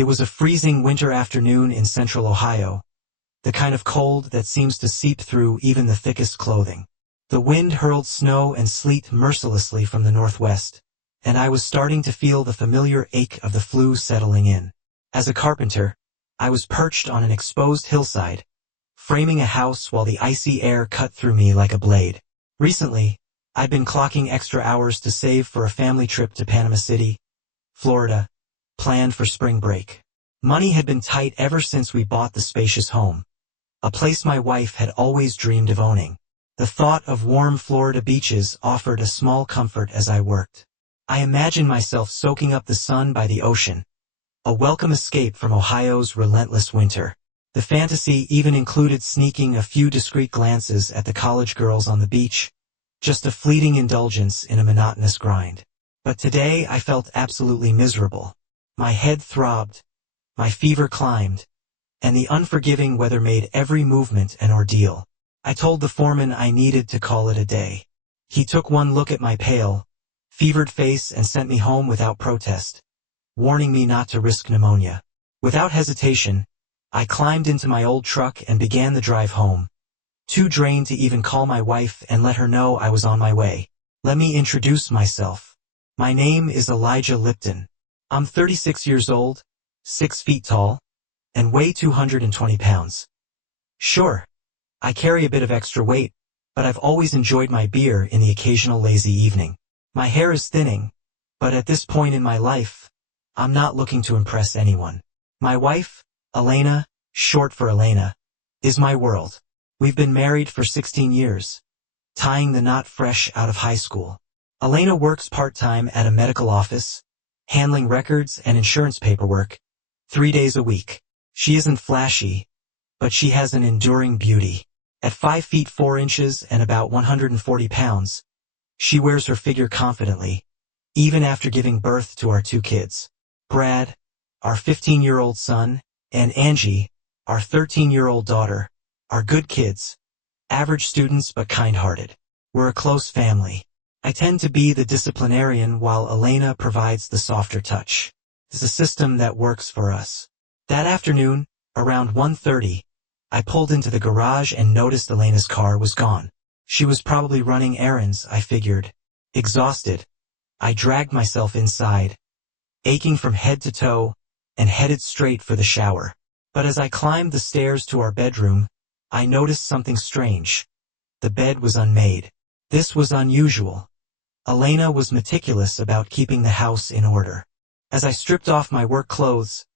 It was a freezing winter afternoon in central Ohio, the kind of cold that seems to seep through even the thickest clothing. The wind hurled snow and sleet mercilessly from the northwest, and I was starting to feel the familiar ache of the flu settling in. As a carpenter, I was perched on an exposed hillside, framing a house while the icy air cut through me like a blade. Recently, I'd been clocking extra hours to save for a family trip to Panama City, Florida, planned for spring break. Money had been tight ever since we bought the spacious home, a place my wife had always dreamed of owning. The thought of warm Florida beaches offered a small comfort as I worked. I imagined myself soaking up the sun by the ocean, a welcome escape from Ohio's relentless winter. The fantasy even included sneaking a few discreet glances at the college girls on the beach, just a fleeting indulgence in a monotonous grind. But today I felt absolutely miserable. My head throbbed, my fever climbed, and the unforgiving weather made every movement an ordeal. I told the foreman I needed to call it a day. He took one look at my pale, fevered face and sent me home without protest, warning me not to risk pneumonia. Without hesitation, I climbed into my old truck and began the drive home, too drained to even call my wife and let her know I was on my way. Let me introduce myself. My name is Elijah Lipton. I'm 36 years old, 6 feet tall, and weigh 220 pounds. Sure, I carry a bit of extra weight, but I've always enjoyed my beer in the occasional lazy evening. My hair is thinning, but at this point in my life, I'm not looking to impress anyone. My wife, Elena, short for Elena, is my world. We've been married for 16 years, tying the knot fresh out of high school. Elena works part-time at a medical office, handling records and insurance paperwork, 3 days a week. She isn't flashy, but she has an enduring beauty. At 5 feet 4 inches and about 140 pounds, she wears her figure confidently, even after giving birth to our 2 kids. Brad, our 15-year-old son, and Angie, our 13-year-old daughter, are good kids, average students but kind-hearted. We're a close family. I tend to be the disciplinarian while Elena provides the softer touch. It's a system that works for us. That afternoon, around 1:30, I pulled into the garage and noticed Elena's car was gone. She was probably running errands, I figured. Exhausted, I dragged myself inside, aching from head to toe, and headed straight for the shower. But as I climbed the stairs to our bedroom, I noticed something strange. The bed was unmade. This was unusual. Elena was meticulous about keeping the house in order. As I stripped off my work clothes,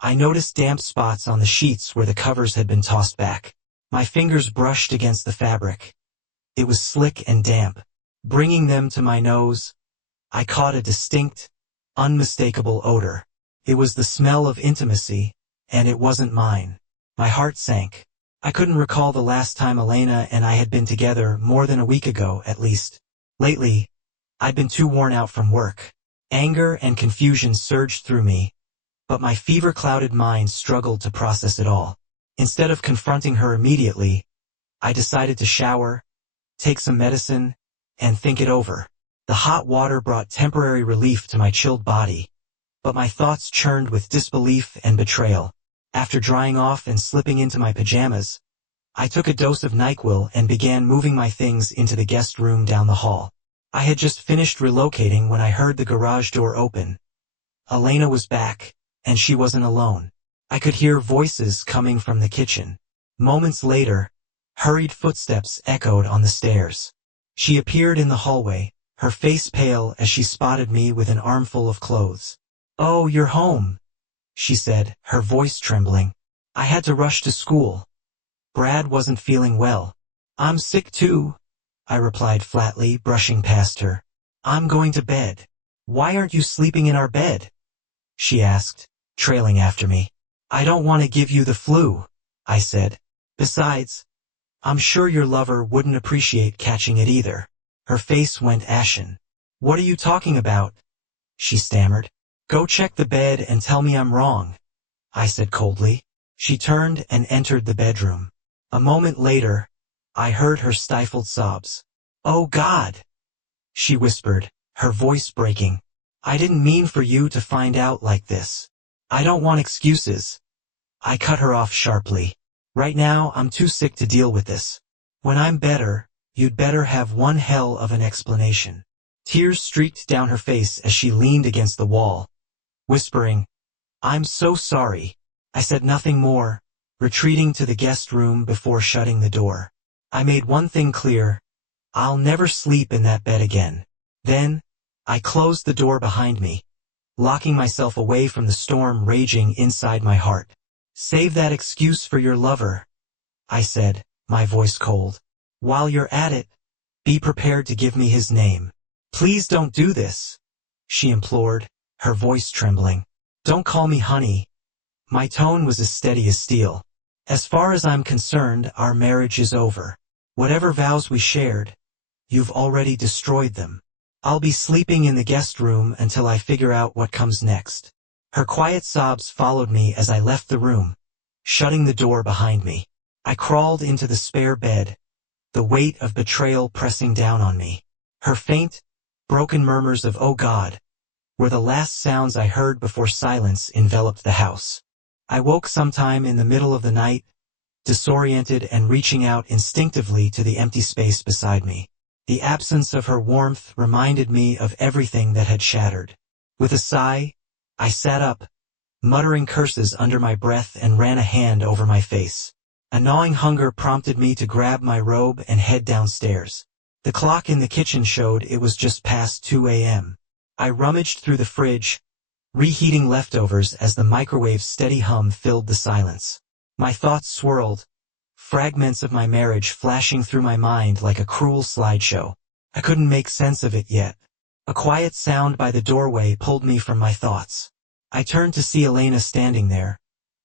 I noticed damp spots on the sheets where the covers had been tossed back. My fingers brushed against the fabric. It was slick and damp. Bringing them to my nose, I caught a distinct, unmistakable odor. It was the smell of intimacy, and it wasn't mine. My heart sank. I couldn't recall the last time Elena and I had been together, more than a week ago at least. Lately, I'd been too worn out from work. Anger and confusion surged through me, but my fever-clouded mind struggled to process it all. Instead of confronting her immediately, I decided to shower, take some medicine, and think it over. The hot water brought temporary relief to my chilled body, but my thoughts churned with disbelief and betrayal. After drying off and slipping into my pajamas, I took a dose of NyQuil and began moving my things into the guest room down the hall. I had just finished relocating when I heard the garage door open. Elena was back, and she wasn't alone. I could hear voices coming from the kitchen. Moments later, hurried footsteps echoed on the stairs. She appeared in the hallway, her face pale as she spotted me with an armful of clothes. "Oh, you're home," she said, her voice trembling. "I had to rush to school. Brad wasn't feeling well." "I'm sick too," I replied flatly, brushing past her. "I'm going to bed." "Why aren't you sleeping in our bed?" she asked, trailing after me. "I don't want to give you the flu," I said. "Besides, I'm sure your lover wouldn't appreciate catching it either." Her face went ashen. "What are you talking about?" she stammered. "Go check the bed and tell me I'm wrong," I said coldly. She turned and entered the bedroom. A moment later, I heard her stifled sobs. "Oh God," she whispered, her voice breaking. "I didn't mean for you to find out like this. I don't want excuses. I cut her off sharply. Right now, I'm too sick to deal with this. When I'm better, you'd better have one hell of an explanation. Tears streaked down her face as she leaned against the wall, whispering, I'm so sorry. I said nothing more, retreating to the guest room before shutting the door. I made one thing clear. I'll never sleep in that bed again. Then, I closed the door behind me, locking myself away from the storm raging inside my heart. Save that excuse for your lover, I said, my voice cold. While you're at it, be prepared to give me his name. Please don't do this, she implored, her voice trembling. Don't call me honey. My tone was as steady as steel. As far as I'm concerned, our marriage is over. Whatever vows we shared, you've already destroyed them. I'll be sleeping in the guest room until I figure out what comes next. Her quiet sobs followed me as I left the room, shutting the door behind me. I crawled into the spare bed, the weight of betrayal pressing down on me. Her faint, broken murmurs of "Oh God" were the last sounds I heard before silence enveloped the house. I woke sometime in the middle of the night, disoriented and reaching out instinctively to the empty space beside me. The absence of her warmth reminded me of everything that had shattered. With a sigh, I sat up, muttering curses under my breath and ran a hand over my face. A gnawing hunger prompted me to grab my robe and head downstairs. The clock in the kitchen showed it was just past 2 a.m. I rummaged through the fridge, reheating leftovers as the microwave's steady hum filled the silence. My thoughts swirled, fragments of my marriage flashing through my mind like a cruel slideshow. I couldn't make sense of it yet. A quiet sound by the doorway pulled me from my thoughts. I turned to see Elena standing there,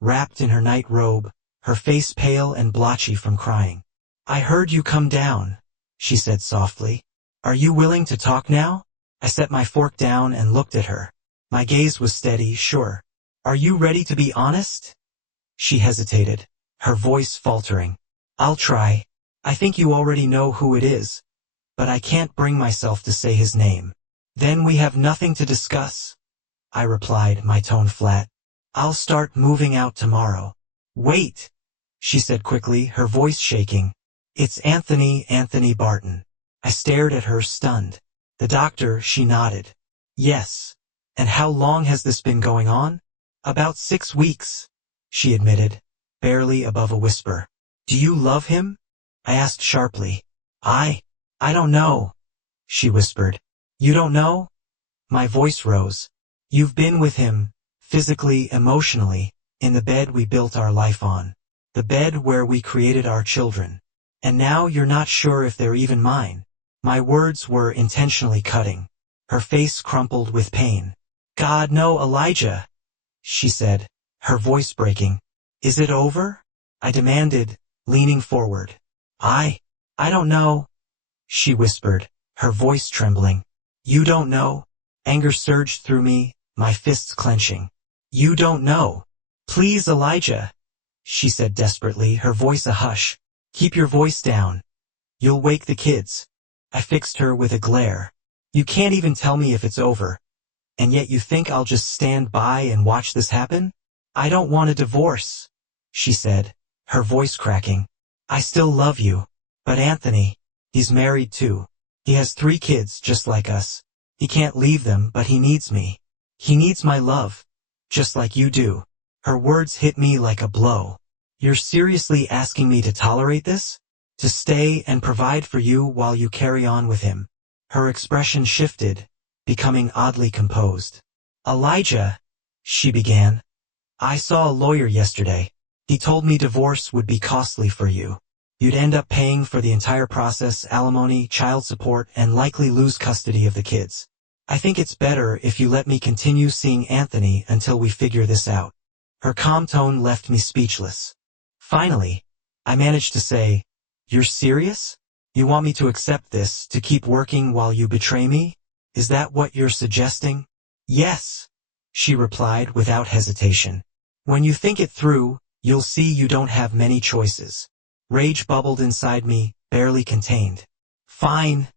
wrapped in her night robe, her face pale and blotchy from crying. I heard you come down, she said softly. Are you willing to talk now? I set my fork down and looked at her. My gaze was steady, sure. Are you ready to be honest? She hesitated, her voice faltering. I'll try. I think you already know who it is, but I can't bring myself to say his name. Then we have nothing to discuss, I replied, my tone flat. I'll start moving out tomorrow. Wait, she said quickly, her voice shaking. It's Anthony Barton. I stared at her, stunned. The doctor, she nodded. Yes. And how long has this been going on? About 6 weeks, she admitted, barely above a whisper. Do you love him? I asked sharply. I don't know, she whispered. You don't know? My voice rose. You've been with him, physically, emotionally, in the bed we built our life on. The bed where we created our children. And now you're not sure if they're even mine. My words were intentionally cutting. Her face crumpled with pain. God, no, Elijah, she said, her voice breaking. Is it over? I demanded, leaning forward. I don't know, she whispered, her voice trembling. You don't know? Anger surged through me, my fists clenching. You don't know. Please, Elijah, she said desperately, her voice a hush. Keep your voice down. You'll wake the kids. I fixed her with a glare. You can't even tell me if it's over. And yet you think I'll just stand by and watch this happen? I don't want a divorce, she said, her voice cracking. I still love you. But Anthony, he's married too. He has 3 kids just like us. He can't leave them, but he needs me. He needs my love. Just like you do. Her words hit me like a blow. You're seriously asking me to tolerate this? To stay and provide for you while you carry on with him? Her expression shifted, becoming oddly composed. Elijah, she began. I saw a lawyer yesterday. He told me divorce would be costly for you. You'd end up paying for the entire process, alimony, child support, and likely lose custody of the kids. I think it's better if you let me continue seeing Anthony until we figure this out. Her calm tone left me speechless. Finally, I managed to say, You're serious? You want me to accept this, to keep working while you betray me? Is that what you're suggesting? Yes, she replied without hesitation. When you think it through, you'll see you don't have many choices. Rage bubbled inside me, barely contained. Fine,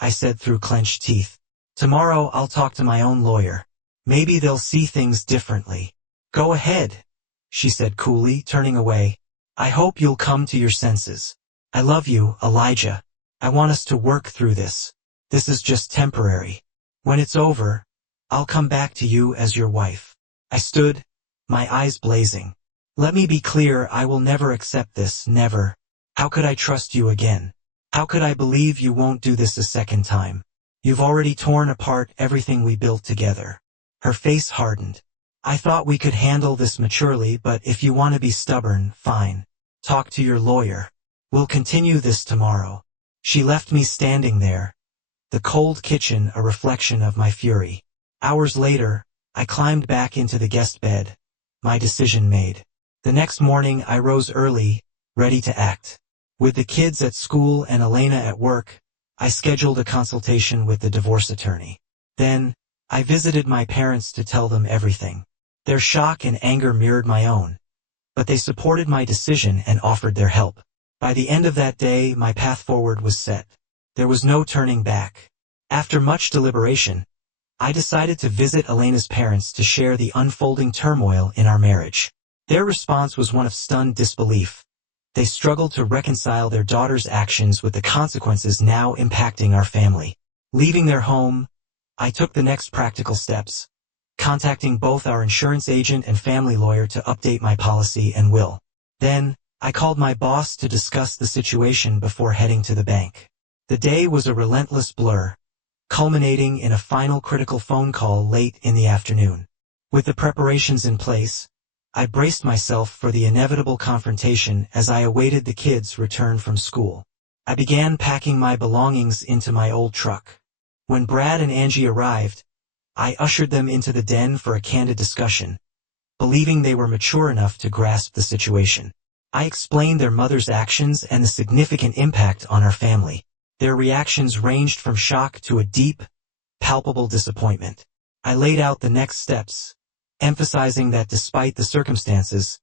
I said through clenched teeth. Tomorrow I'll talk to my own lawyer. Maybe they'll see things differently. Go ahead, she said coolly, turning away. I hope you'll come to your senses. I love you, Elijah. I want us to work through this. This is just temporary. When it's over, I'll come back to you as your wife. I stood, my eyes blazing. Let me be clear, I will never accept this, never. How could I trust you again? How could I believe you won't do this a second time? You've already torn apart everything we built together. Her face hardened. I thought we could handle this maturely, but if you want to be stubborn, fine. Talk to your lawyer. We'll continue this tomorrow. She left me standing there, the cold kitchen a reflection of my fury. Hours later, I climbed back into the guest bed, my decision made. The next morning I rose early, ready to act. With the kids at school and Elena at work, I scheduled a consultation with the divorce attorney. Then, I visited my parents to tell them everything. Their shock and anger mirrored my own, but they supported my decision and offered their help. By the end of that day, my path forward was set. There was no turning back. After much deliberation, I decided to visit Elena's parents to share the unfolding turmoil in our marriage. Their response was one of stunned disbelief. They struggled to reconcile their daughter's actions with the consequences now impacting our family. Leaving their home, I took the next practical steps, contacting both our insurance agent and family lawyer to update my policy and will. Then, I called my boss to discuss the situation before heading to the bank. The day was a relentless blur, culminating in a final critical phone call late in the afternoon. With the preparations in place, I braced myself for the inevitable confrontation as I awaited the kids' return from school. I began packing my belongings into my old truck. When Brad and Angie arrived, I ushered them into the den for a candid discussion, believing they were mature enough to grasp the situation. I explained their mother's actions and the significant impact on our family. Their reactions ranged from shock to a deep, palpable disappointment. I laid out the next steps, emphasizing that despite the circumstances,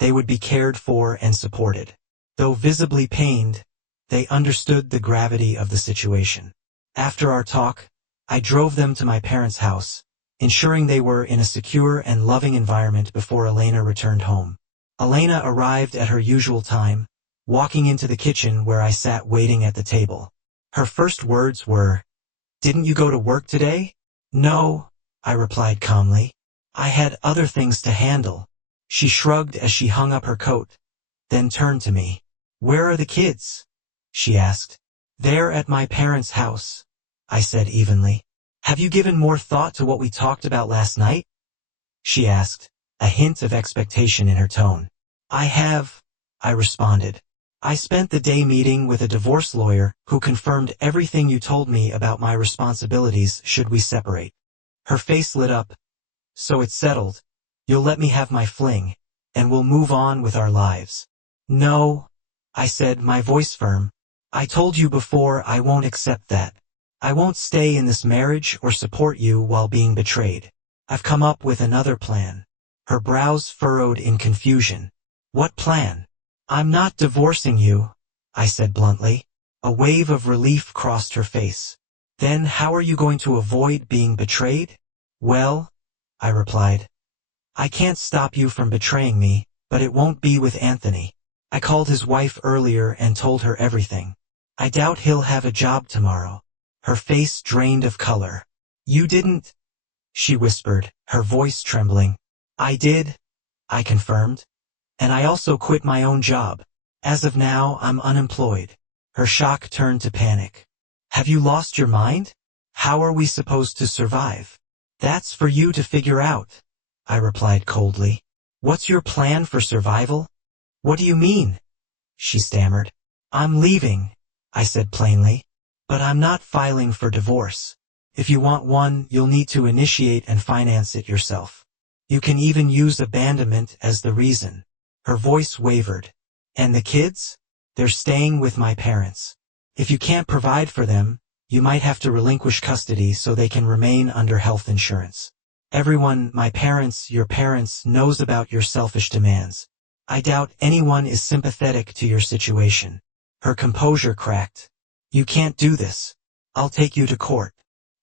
they would be cared for and supported. Though visibly pained, they understood the gravity of the situation. After our talk, I drove them to my parents' house, ensuring they were in a secure and loving environment before Elena returned home. Elena arrived at her usual time, walking into the kitchen where I sat waiting at the table. Her first words were, "Didn't you go to work today?" "No," I replied calmly. "I had other things to handle." She shrugged as she hung up her coat, then turned to me. "Where are the kids?" she asked. "They're at my parents' house," I said evenly. "Have you given more thought to what we talked about last night?" she asked, a hint of expectation in her tone. "I have," I responded. "I spent the day meeting with a divorce lawyer who confirmed everything you told me about my responsibilities should we separate." Her face lit up. "So it's settled. You'll let me have my fling, and we'll move on with our lives." "No," I said, my voice firm. "I told you before I won't accept that. I won't stay in this marriage or support you while being betrayed. I've come up with another plan." Her brows furrowed in confusion. "What plan?" "I'm not divorcing you," I said bluntly. A wave of relief crossed her face. "Then how are you going to avoid being betrayed?" "Well," I replied, "I can't stop you from betraying me, but it won't be with Anthony. I called his wife earlier and told her everything. I doubt he'll have a job tomorrow." Her face drained of color. "You didn't?" she whispered, her voice trembling. "I did," I confirmed. "And I also quit my own job. As of now, I'm unemployed." Her shock turned to panic. "Have you lost your mind? How are we supposed to survive?" "That's for you to figure out," I replied coldly. "What's your plan for survival?" "What do you mean?" she stammered. "I'm leaving," I said plainly. "But I'm not filing for divorce. If you want one, you'll need to initiate and finance it yourself. You can even use abandonment as the reason." Her voice wavered. "And the kids? They're staying with my parents. If you can't provide for them, you might have to relinquish custody so they can remain under health insurance. Everyone, my parents, your parents, knows about your selfish demands. I doubt anyone is sympathetic to your situation." Her composure cracked. "You can't do this. I'll take you to court."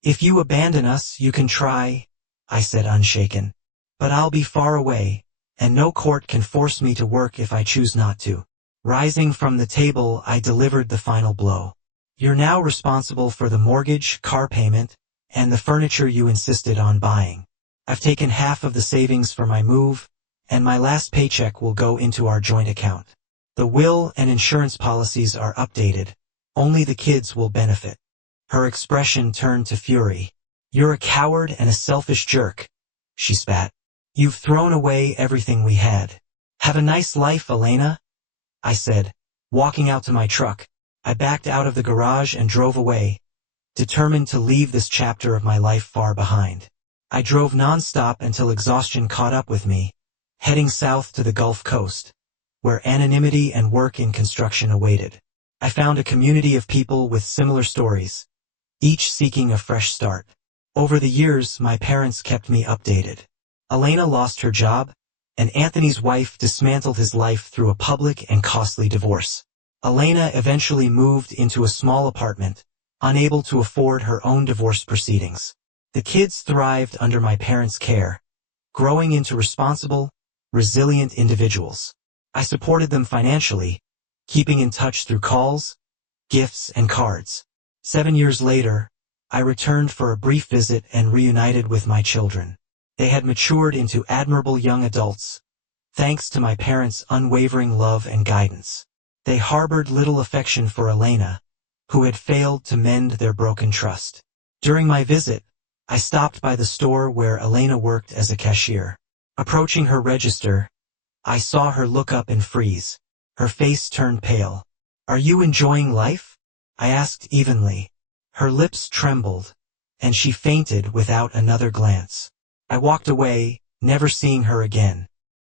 "If you abandon us, you can try," I said unshaken. But I'll be far away, and no court can force me to work if I choose not to. Rising from the table, I delivered the final blow. You're now responsible for the mortgage, car payment, and the furniture you insisted on buying. I've taken half of the savings for my move, and my last paycheck will go into our joint account. The will and insurance policies are updated. Only the kids will benefit. Her expression turned to fury. You're a coward and a selfish jerk, she spat. You've thrown away everything we had. Have a nice life, Elena, I said, walking out to my truck. I backed out of the garage and drove away, determined to leave this chapter of my life far behind. I drove nonstop until exhaustion caught up with me, heading south to the Gulf Coast, where anonymity and work in construction awaited. I found a community of people with similar stories, each seeking a fresh start. Over the years, my parents kept me updated. Elena lost her job, and Anthony's wife dismantled his life through a public and costly divorce. Elena eventually moved into a small apartment, unable to afford her own divorce proceedings. The kids thrived under my parents' care, growing into responsible, resilient individuals. I supported them financially, keeping in touch through calls, gifts, and cards. 7 years later, I returned for a brief visit and reunited with my children. They had matured into admirable young adults, thanks to my parents' unwavering love and guidance. They harbored little affection for Elena, who had failed to mend their broken trust. During my visit, I stopped by the store where Elena worked as a cashier. Approaching her register, I saw her look up and freeze. Her face turned pale. "Are you enjoying life?" I asked evenly. Her lips trembled, and she fainted without another glance. I walked away, never seeing her again.